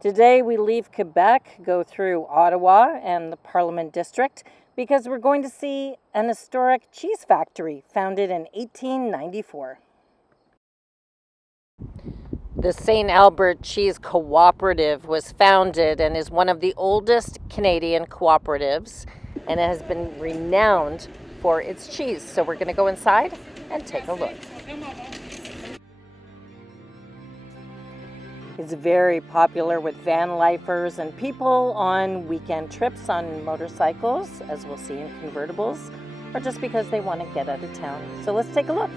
Today we leave Quebec, go through Ottawa and the Parliament District because we're going to see an historic cheese factory founded in 1894. The St. Albert Cheese Cooperative was founded and is one of the oldest Canadian cooperatives, and it has been renowned for its cheese. So we're going to go inside and take a look. It's very popular with van lifers and people on weekend trips on motorcycles, as we'll see in convertibles, or just because they want to get out of town. So let's take a look.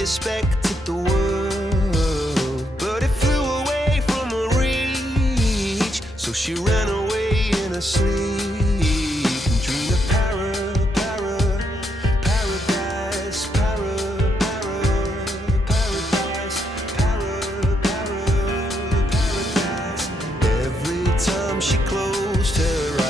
Expected the world, but it flew away from her reach. So she ran away in her sleep and dreamed of paradise, paradise, paradise. Every time she closed her eyes.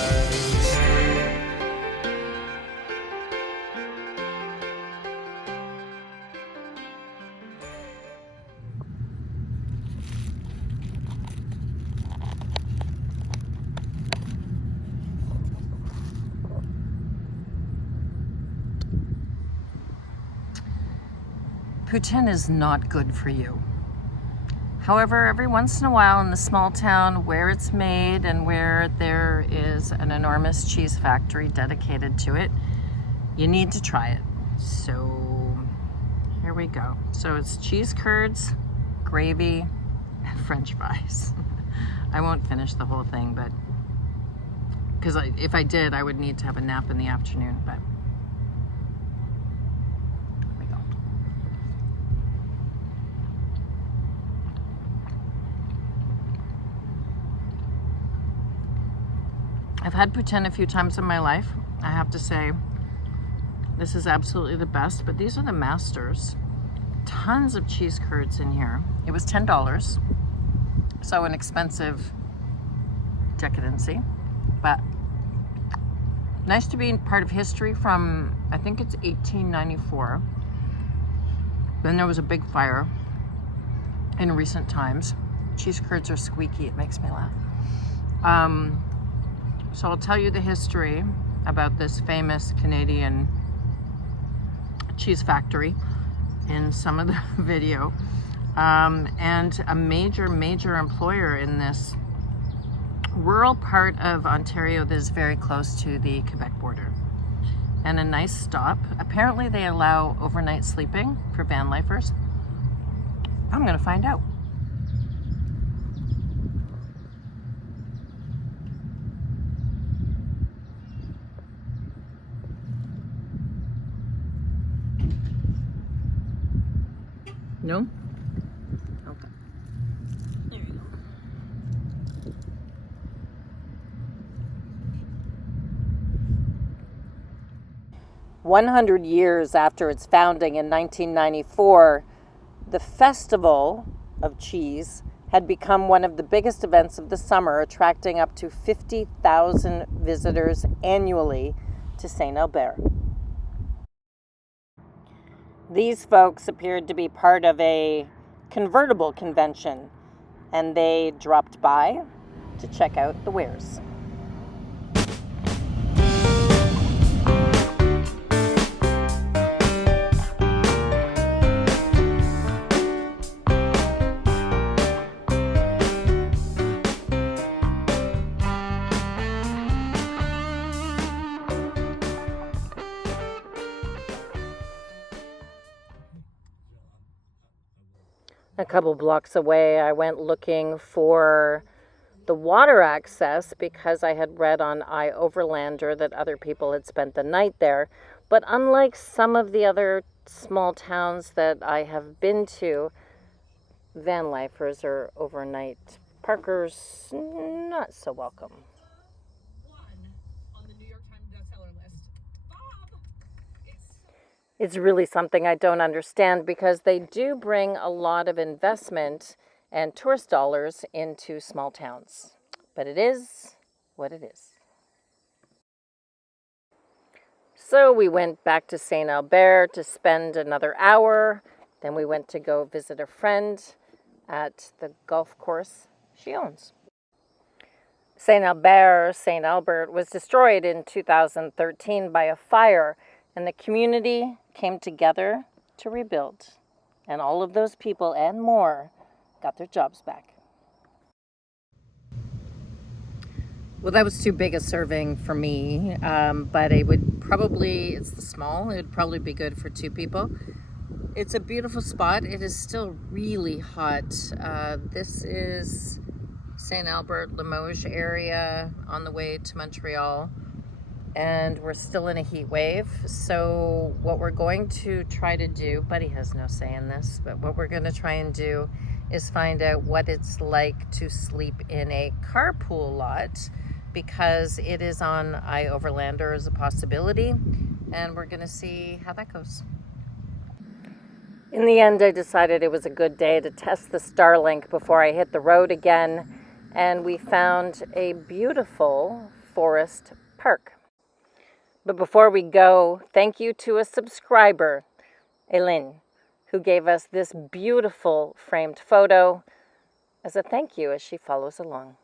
Poutine is not good for you. However, every once in a while in the small town where it's made and where there is an enormous cheese factory dedicated to it, you need to try it. So here we go. So it's cheese curds, gravy, and French fries. I won't finish the whole thing, but because if I did, I would need to have a nap in the afternoon, but I've had poutine a few times in my life. I have to say, this is absolutely the best, but these are the masters. Tons of cheese curds in here. It was $10, so an expensive decadency, but nice to be part of history from, I think it's 1894. Then there was a big fire in recent times. Cheese curds are squeaky, it makes me laugh. So I'll tell you the history about this famous Canadian cheese factory in some of the video. And a major employer in this rural part of Ontario that is very close to the Quebec border. And a nice stop. Apparently they allow overnight sleeping for van lifers. I'm gonna find out. No? Okay. There you go. 100 years after its founding in 1994, the Festival of Cheese had become one of the biggest events of the summer, attracting up to 50,000 visitors annually to St. Albert. These folks appeared to be part of a convertible convention, and they dropped by to check out the wares. A couple blocks away, I went looking for the water access because I had read on iOverlander that other people had spent the night there. But unlike some of the other small towns that I have been to, van lifers or overnight parkers not so welcome. On the New York Times bestseller list. Bob! It's really something I don't understand because they do bring a lot of investment and tourist dollars into small towns. But it is what it is. So we went back to St. Albert to spend another hour. Then we went to go visit a friend at the golf course she owns. St. Albert was destroyed in 2013 by a fire, and the community came together to rebuild. And all of those people and more got their jobs back. Well, that was too big a serving for me, but it would probably, it's the small, it would probably be good for 2 people. It's a beautiful spot. It is still really hot. This is St. Albert, Limoges area on the way to Montreal, and we're still in a heat wave. So what we're going to try to do, Buddy has no say in this, but what we're going to try and do is find out what it's like to sleep in a carpool lot, because it is on iOverlander as a possibility, and we're going to see how that goes. In the end, I decided it was a good day to test the Starlink before I hit the road again, and we found a beautiful forest park. But before we go, thank you to a subscriber, Eileen, who gave us this beautiful framed photo as a thank you as she follows along.